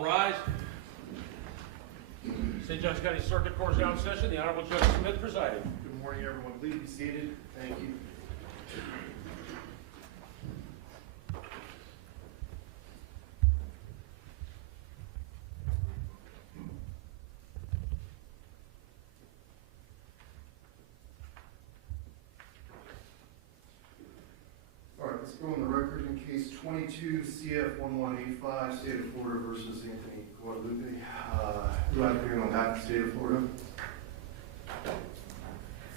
all rise. St. Johns County Circuit Court is now in session. The Honorable Judge Smith presiding. Good morning, everyone. Please be seated. Thank you. All right, let's go on the record in case 22 CF 1185, State of Florida versus Anthony Guadalupe. Do I have a hearing on that, State of Florida?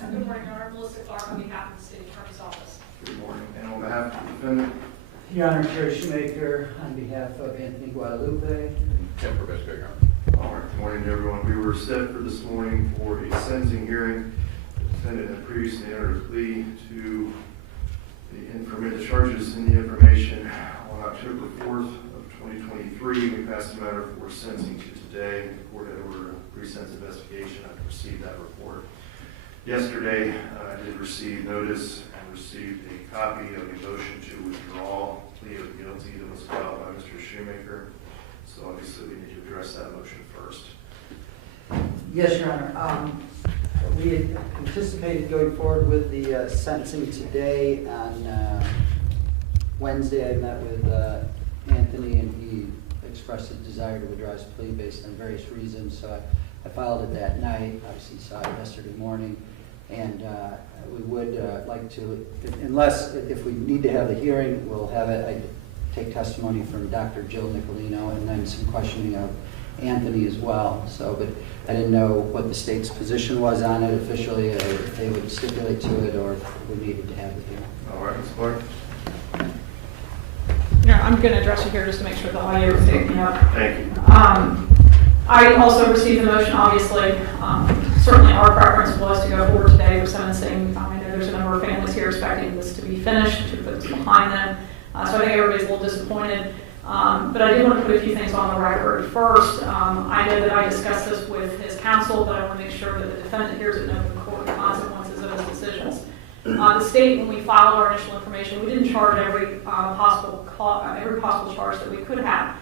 Good morning, Your Honor. Melissa Clark on behalf of the State Attorney's Office. Good morning. And on behalf of the defendant? Your Honor, Chair Shoemaker, on behalf of Anthony Guadalupe. Ken Probesco, Your Honor. All right, good morning to everyone. We were set for this morning for a sentencing hearing. The defendant had previously entered a plea to the charges in the information on October 4th of 2023. We passed the matter for sentencing to today. The court had ordered a pre-sentence investigation. I received that report yesterday. I did receive notice and received a copy of a motion to withdraw plea of guilty that was filed by Mr. Shoemaker. So obviously we need to address that motion first. Yes, Your Honor. We had anticipated going forward with the sentencing today. On Wednesday, I met with Anthony, and he expressed his desire to withdraw his plea based on various reasons. So I filed it that night. Obviously, saw it yesterday morning. And we would like to, unless if we need to have the hearing, we'll have it. I take testimony from Dr. Jill Nicolino and then some questioning of Anthony as well. So, but I didn't know what the state's position was on it officially, or if they would stipulate to it, or if we needed to have the hearing. All right, Ms. Clark. I'm going to address you here just to make sure the audio is picking up. Thank you. I also received the motion, obviously. Certainly our preference was to go forward today with sentencing. I know there's a number of families here expecting this to be finished, to put this behind them. So I think everybody's a little disappointed. But I did want to put a few things on the record. First, I know that I discussed this with his counsel, but I want to make sure that the defendant hears it in open court, the consequences of his decisions. The state, when we filed our initial information, we didn't charge every possible charge that we could have.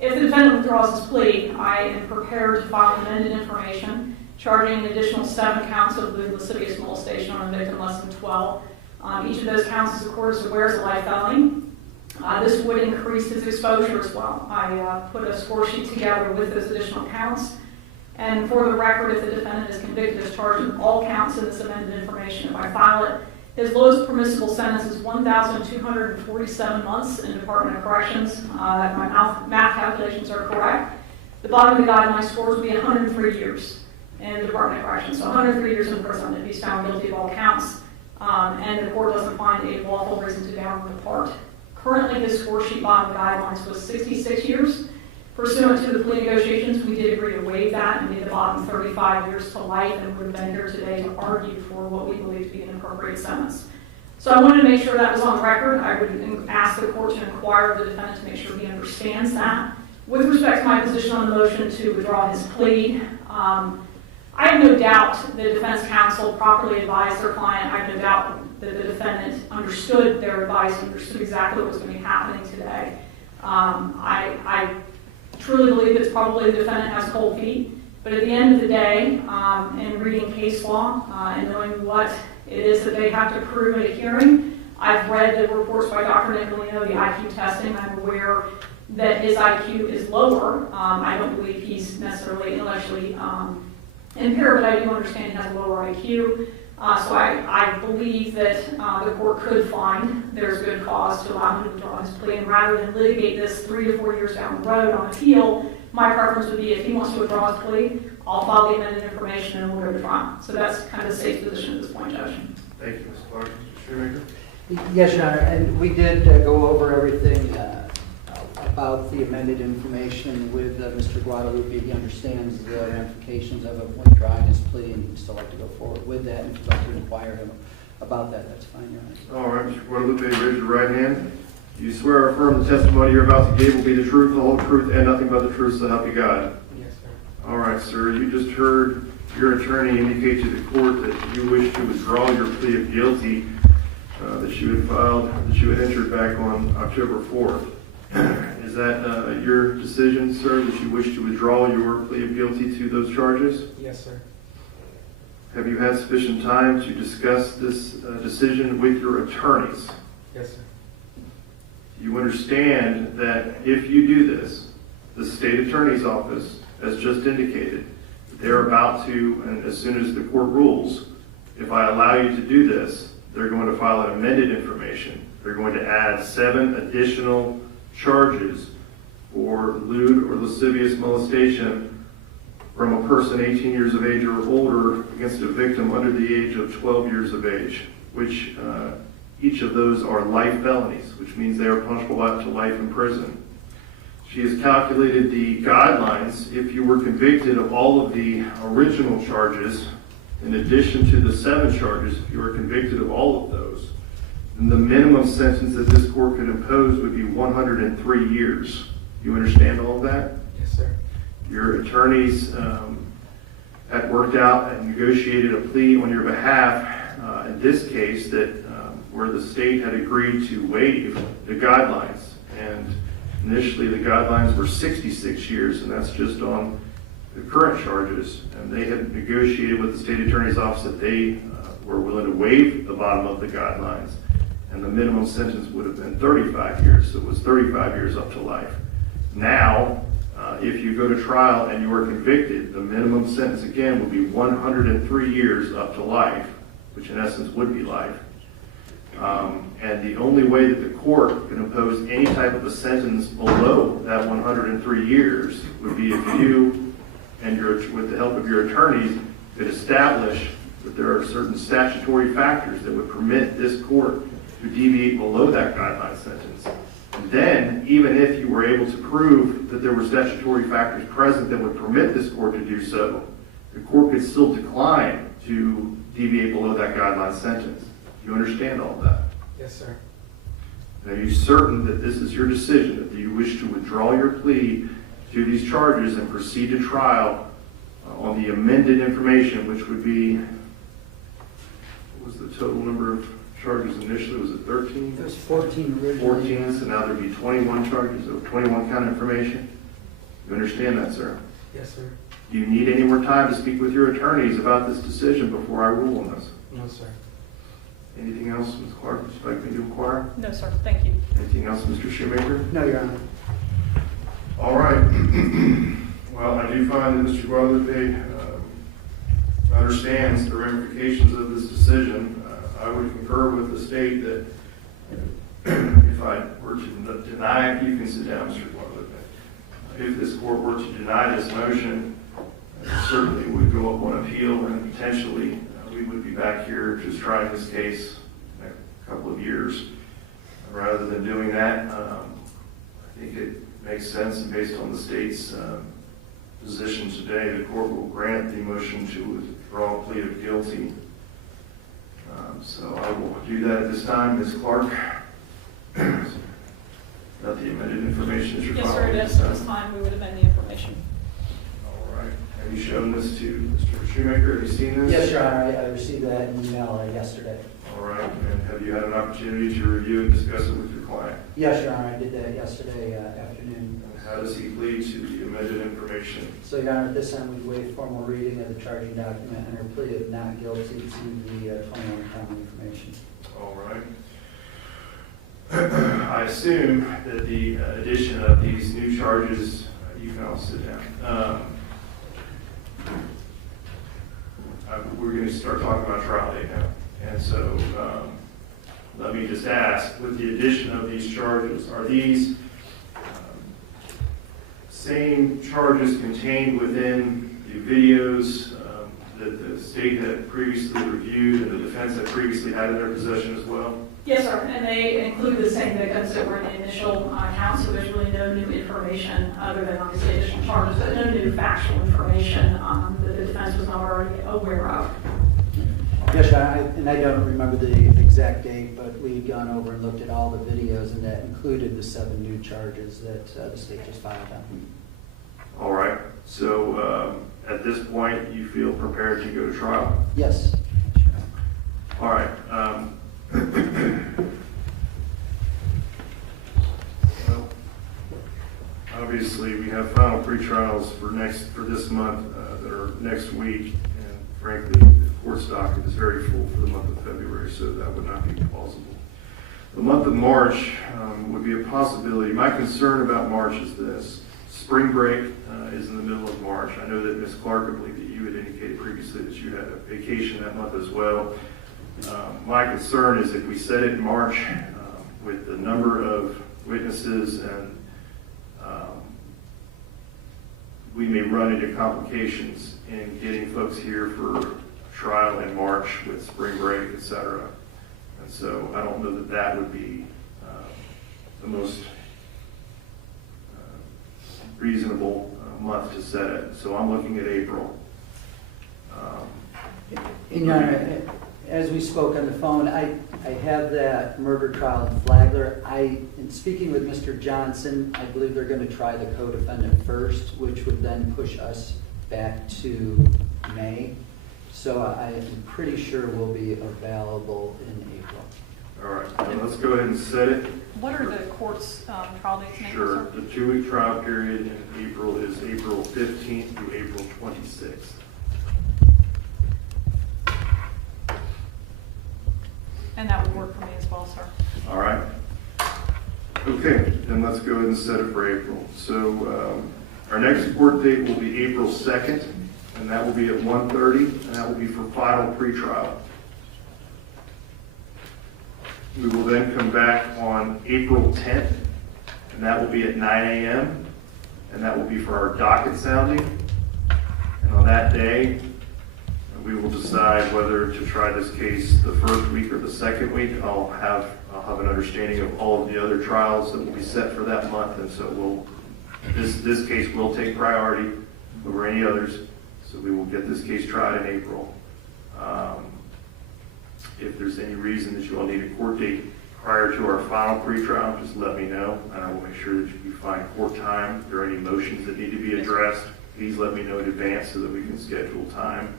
If the defendant withdraws his plea, I am prepared to file amended information charging an additional 7 counts of the lascivious molestation on a victim less than 12. Each of those counts, as the court is aware, is a life felony. This would increase his exposure as well. I put a score sheet together with those additional counts. And for the record, if the defendant is convicted as charged in all counts in this amended information, if I file it, his lowest permissible sentence is 1,247 months in Department of Corrections. If my math calculations are correct, the bottom of the guideline scores would be 103 years in the Department of Corrections. So 103 years in prison if he's found guilty of all counts, and the court doesn't find a lawful reason to downward depart. Currently, his score sheet bottom guidelines was 66 years. Pursuant to the plea negotiations, we did agree to waive that and made the bottom 35 years to life, and would have been here today to argue for what we believe to be an appropriate sentence. So I wanted to make sure that was on the record. I would ask the court to inquire of the defendant to make sure he understands that. With respect to my position on the motion to withdraw his plea, I have no doubt the defense counsel properly advised their client. I have no doubt that the defendant understood their advice, understood exactly what was going to be happening today. I truly believe it's probably the defendant has cold feet, but at the end of the day, in reading case law and knowing what it is that they have to prove at a hearing, I've read the reports by Dr. Nicolino, the IQ testing. I'm aware that his IQ is lower. I don't believe he's necessarily intellectually impaired, but I do understand he has a lower IQ. So I believe that the court could find there's good cause to allow him to withdraw his plea, and rather than litigate this 3 to 4 years down the road on appeal, my preference would be if he wants to withdraw his plea, I'll file the amended information and we'll go to trial. So that's kind of the safe position at this point, Judge. Thank you, Ms. Clark. Mr. Shoemaker? Yes, Your Honor, and we did go over everything about the amended information with Mr. Guadalupe. He understands the ramifications of withdrawing his plea, and he'd still like to go forward with that. And if you'd like to inquire him about that, that's fine, Your Honor. All right, Mr. Guadalupe, raise your right hand. Do you swear or affirm the testimony you're about to give will be the truth, the whole truth, and nothing but the truth, so help you God? Yes, sir. All right, sir. You just heard your attorney indicate to the court that you wish to withdraw your plea of guilty that you had filed, that you had entered back on October 4th. Is that your decision, sir, that you wish to withdraw your plea of guilty to those charges? Yes, sir. Have you had sufficient time to discuss this decision with your attorneys? Yes, sir. You understand that if you do this, the state attorney's office has just indicated that they're about to, and as soon as the court rules, if I allow you to do this, they're going to file an amended information. They're going to add 7 additional charges for lewd or lascivious molestation from a person 18 years of age or older against a victim under the age of 12 years of age, which each of those are life felonies, which means they are punishable up to life in prison. She has calculated the guidelines. If you were convicted of all of the original charges, in addition to the 7 charges, if you were convicted of all of those, then the minimum sentence that this court could impose would be 103 years. You understand all of that? Yes, sir. Your attorneys had worked out and negotiated a plea on your behalf in this case that where the state had agreed to waive the guidelines. And initially the guidelines were 66 years, and that's just on the current charges. And they had negotiated with the state attorney's office that they were willing to waive the bottom of the guidelines. And the minimum sentence would have been 35 years. So it was 35 years up to life. Now, if you go to trial and you are convicted, the minimum sentence again would be 103 years up to life, which in essence would be life. And the only way that the court can impose any type of a sentence below that 103 years would be if you and with the help of your attorneys could establish that there are certain statutory factors that would permit this court to deviate below that guideline sentence. And then, even if you were able to prove that there were statutory factors present that would permit this court to do so, the court could still decline to deviate below that guideline sentence. Do you understand all of that? Yes, sir. And are you certain that this is your decision, that you wish to withdraw your plea to these charges and proceed to trial on the amended information, which would be, what was the total number of charges initially? Was it 13? There's 14 originally. 14, so now there'd be 21 charges of 21 count information. You understand that, sir? Yes, sir. Do you need any more time to speak with your attorneys about this decision before I rule on this? No, sir. Anything else, Ms. Clark, would you like me to inquire? No, sir, thank you. Anything else, Mr. Shoemaker? No, Your Honor. All right. Well, I do find that Mr. Guadalupe understands the ramifications of this decision. I would concur with the state that if I were to deny, you can sit down, Mr. Guadalupe. If this court were to deny this motion, it certainly would go up on appeal, and potentially we would be back here just trying this case in a couple of years. Rather than doing that, I think it makes sense, and based on the state's position today, the court will grant the motion to withdraw a plea of guilty. So I will do that at this time. Ms. Clark, got the amended information as your Yes, file. sir, it is. At this time, we would amend the information. All right. Have you shown this to Mr. Shoemaker? Have you seen this? Yes, Your Honor, I received that in email yesterday. All right. And have you had an opportunity to review and discuss it with your client? Yes, Your Honor, I did that yesterday afternoon. And how does he plead to the amended information? So, Your Honor, at this time, we waive formal reading of the charging document and her plea of not guilty to the 21 count information. All right. I assume that the addition of these new charges, you can all sit down. We're going to start talking about trial date now. And so let me just ask, with the addition of these charges, are these same charges contained within the videos that the state had previously reviewed and the defense had previously had in their possession as well? Yes, sir, and they include the same victims that were in the initial count, so there's really no new information other than obviously additional charges, but no new factual information that the defense was not already aware of. Yes, Your Honor, and I don't remember the exact date, but we had gone over and looked at all the videos, and that included the 7 new charges that the state just filed on. All right. So at this point, you feel prepared to go to trial? Yes. All right. Well, pretrials for this month that are next week. And frankly, the court's docket is very full for the month of February, so that would not be plausible. The month of March would be a possibility. My concern about March is this. Spring break is in the middle of March. I know that Ms. Clark, I believe that you had indicated previously that you had a vacation that month as well. My concern is if we set it in March with the number of witnesses and we may run into complications in getting folks here for trial in March with spring break, et cetera. And so I don't know that that would be the most reasonable month to set it. So I'm looking at April. And Your Honor, as we spoke on the phone, I have that murder trial in Flagler. In speaking with Mr. Johnson, I believe they're going to try the co-defendant first, which would then push us back to May. So I am pretty sure we'll be available in April. All right, now let's go ahead and set it. What are the court's trial dates in April, Sure. sir? The 2-week trial period in April is April 15th through April 26th. And that would work for me as well, sir. All right. Okay, then let's go ahead and set it for April. So our next court date will be April 2nd, and that will be at 1:30, and that will be for final pretrial. We will then come back on April 10th, and that will be at 9 a.m., and that will be for our docket sounding. And on that day, we will decide whether to try this case the first week or the second week. I'll have an understanding of all of the other trials that will be set for that month, and so this case will take priority over any others. So we will get this case tried in April. If there's any reason that you all need a court date prior to our final pretrial, just let me know, and I will make sure that you find court time. If there are any motions that need to be addressed, please let me know in advance so that we can schedule time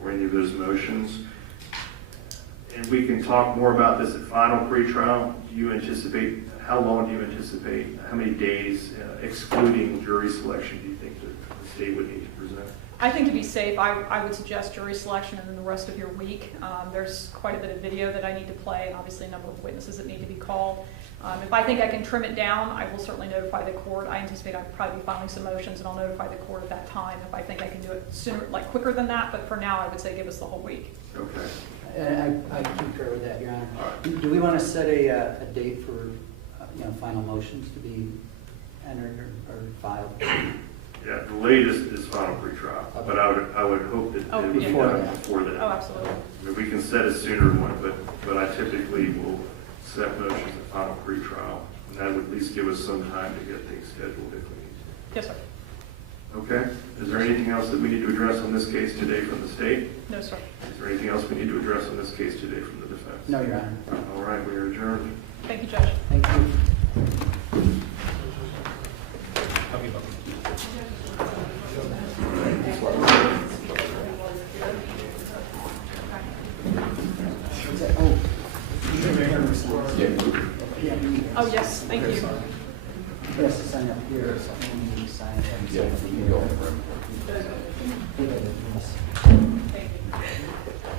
for any of those motions. And we can talk more about this at final pretrial. Do you anticipate, how long do you anticipate, how many days, excluding jury selection, do you think that the state would need to present? I think to be safe, I would suggest jury selection and then the rest of your week. There's quite a bit of video that I need to play, and obviously a number of witnesses that need to be called. If I think I can trim it down, I will certainly notify the court. I anticipate I'll probably be filing some motions, and I'll notify the court at that time if I think I can do it sooner, like quicker than that. But for now, I would say give us the whole week. Okay. And I concur with that, Your Honor. All right. Do we want to set a date for final motions to be entered or filed? Yeah, the latest is final pretrial, but I would hope that it would be Before done that. before that. Oh, absolutely. I mean, we can set a sooner one, but I typically will set motions at final pretrial, and that would at least give us some time to get things scheduled if we need Yes, sir. to. Okay? Is there anything else that we need to address on this case today from the state? No, sir. Is there anything else we need to address on this case today from the defense? No, Your Honor. All right, we are adjourned. Thank you, Judge. Thank you. What's that? Oh. Oh, yes, thank you. Yes, to sign up here, so I need to sign up. Yeah, you can go for it. Thank you. Thank you.